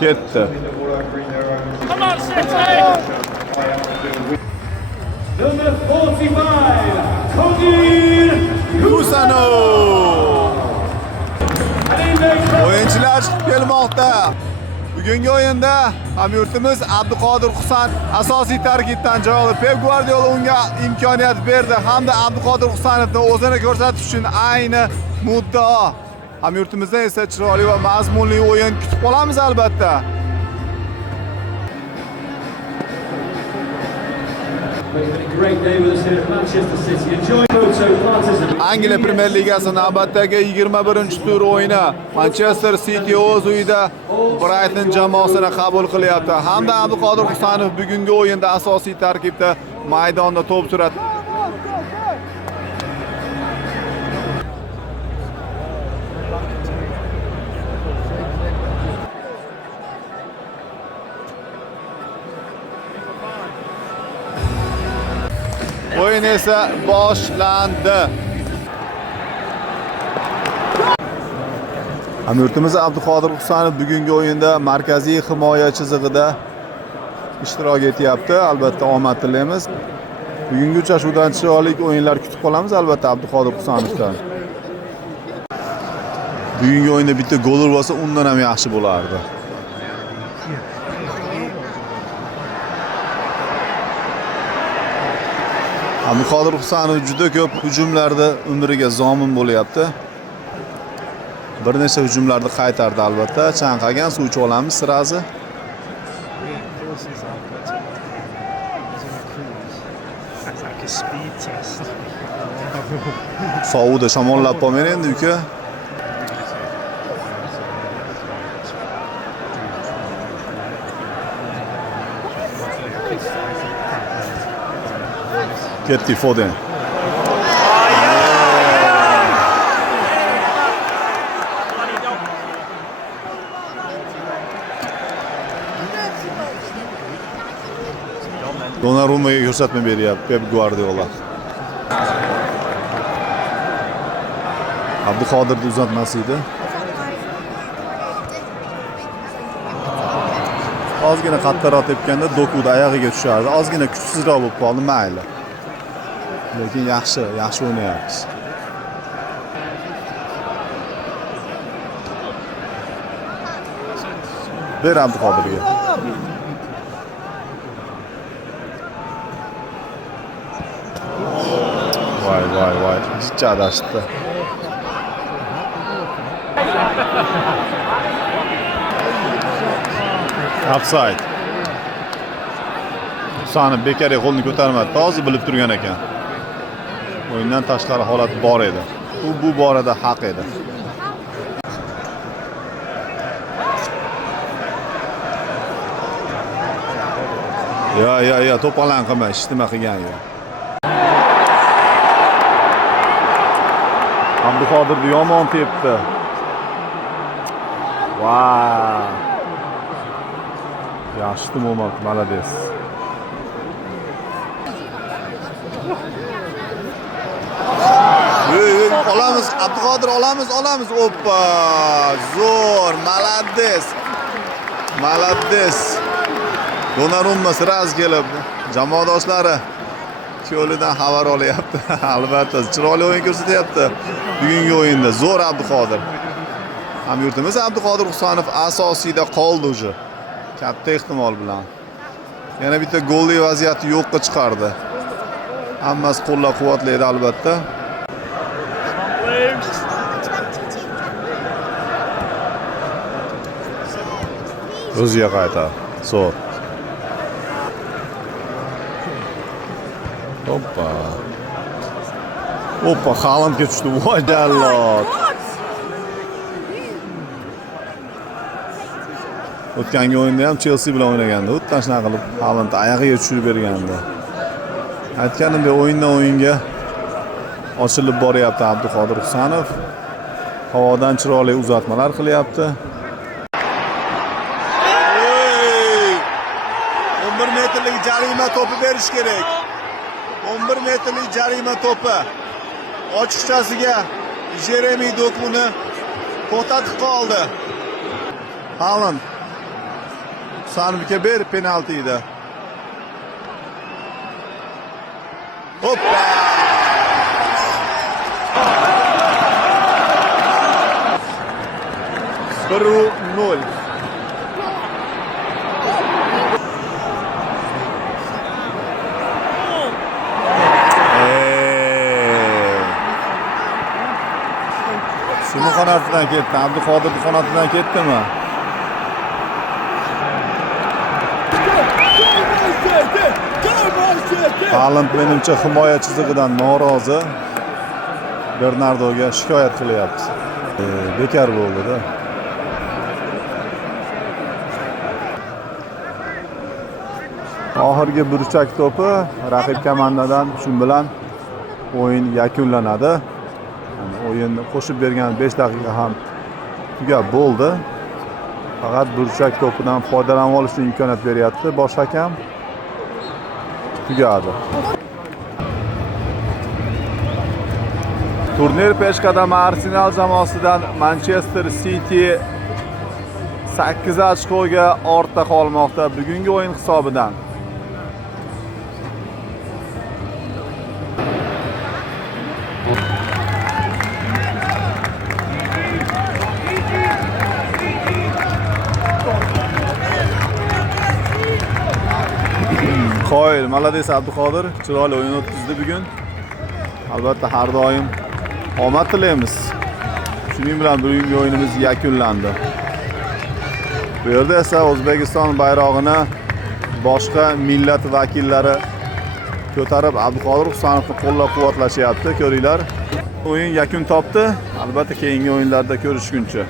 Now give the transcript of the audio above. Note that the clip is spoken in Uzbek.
Ketdi. Number 45, Kodir Husanov. O'yinchilar chiqib kelmoqda. Bugungi o'yinda hamyurtimiz Abduqodir Husan asosiy tarkibdan joy oldi. Pep Guardiola unga imkoniyat berdi hamda Abduqodir Husanovni o'zini ko'rsatish uchun ayni muddao. Hamyurtimizdan esa chiroyli va mazmunli o'yin kutib qolamiz albatta. Angliya Premyer Ligasi navbatdagi 21-tur o'yini Manchester City o'z uyida Brighton jamoasini qabul qilyapti. Hamda Abduqodir Husanov bugungi o'yinda asosiy tarkibda maydonda to'p suradi. O'yin esa boshlandi. Hamyurtimiz Abduqodir Husanov bugungi o'yinda markaziy himoya chizig'ida ishtirok etyapti. Albatta omad tilaymiz. Bugungi uchrashuvdan chiroyli o'yinlar kutib qolamiz albatta Abduqodir Husanovdan. Bugungi o'yinda bitta gol ursa undan ham yaxshi bo'lardi. Abduqodir Husanov juda ko'p hujumlarda umriga zomin bo'lyapti. Bir necha hujumlarni qaytardi albatta. Chanqagan suv ichib olamiz sirazi. Sovuqda shamollab qolmang endi uka. Ketdi Foden. Donnarumma'ga ko'rsatma beryapti Pep Guardiola. Abduqodirning uzatmasi edi. Ozgina qattiqroq tepganda Dokuda oyog'iga tushardi. Ozgina kuchsizroq bo'lib qoldi, mayli. Lekin yaxshi o'ynayapmiz. Ber Abduqodirga. Voy. Jicha adashdi. Offside. Husanov bekarga qo'lni ko'tarmadi. To'g'ri bilib turgan ekan. O'yindan tashqari holat bor edi. Bu borada haq edi. Ya, to'polon qilma, ishtima qilgan yo'q. Abduqodirni yomon tepdi. Vay. Yaxshi moment, malades. Olamiz, Abduqodir olamiz. Oppa! Zo'r, malades. Donnarumma siraz kelib, jamoadoshlari ko'lidan xabar olyapti. Albatta, chiroyli o'yin ko'rsatyapti. Bugungi o'yinda zo'r Abduqodir. Hamyurtimiz Abduqodir Husanov asosiyda qoldi o'zi. Katta ehtimol bilan. Yana bitta golli vaziyatni yo'qqa chiqardi. Hammasi qo'llab-quvvatlaydi albatta. O'ziga qaytar. Zo'r. Hoppa, Haalandga tushdi. Voy jallod. O'tgangi o'yinda ham Chelsea bilan o'ynaganda, o'tdan shunaqa qilib Haaland oyog'iga tushirib bergandi. Aytganimdek, o'yindan o'yinga ochilib boryapti Abduqodir Husanov. Havodan chiroyli uzatmalar qilyapti. 11 metrlik jarima to'pi berish kerak. 11 metrlik jarima to'pi. Ochiqchasiga Jeremy Dokuni to'xtatib qoldi. Haaland Husanovga ber penaltini. Hoppa! Biru 0. Shuni qanotdan ketdi. Abduqodir qanotdan ketdimi? Haaland menimcha himoya chizig'idan norozi. Bernardoga shikoyat qilyapti. Bekor bo'ldi-da. Oxirgi burchak to'pi raqib komandadan shu bilan o'yin yakunlanadi. O'yinni qo'shib bergan 5 daqiqa ham tugab bo'ldi. Faqat burchak to'pidan foydalanib olishga imkoniyat beryapti bosh hakam. Tugadi. Turnir peshqadami Arsenal jamoasidan Manchester City 8 ochkoga ortda qolmoqda bugungi o'yin hisobidan. Qoyil, malades Abduqodir, chiroyli o'yin o'tkazdi bugun. Albatta har doim omad tilaymiz. Shuning bilan bugungi o'yinimiz yakunlandi. Bu yerda esa O'zbekiston bayrog'ini boshqa millat vakillari ko'tarib Abduqodir Husanovni qo'llab-quvvatlashyapti. Ko'ringlar. O'yin yakun topdi. Albatta keyingi o'yinlarda ko'rishguncha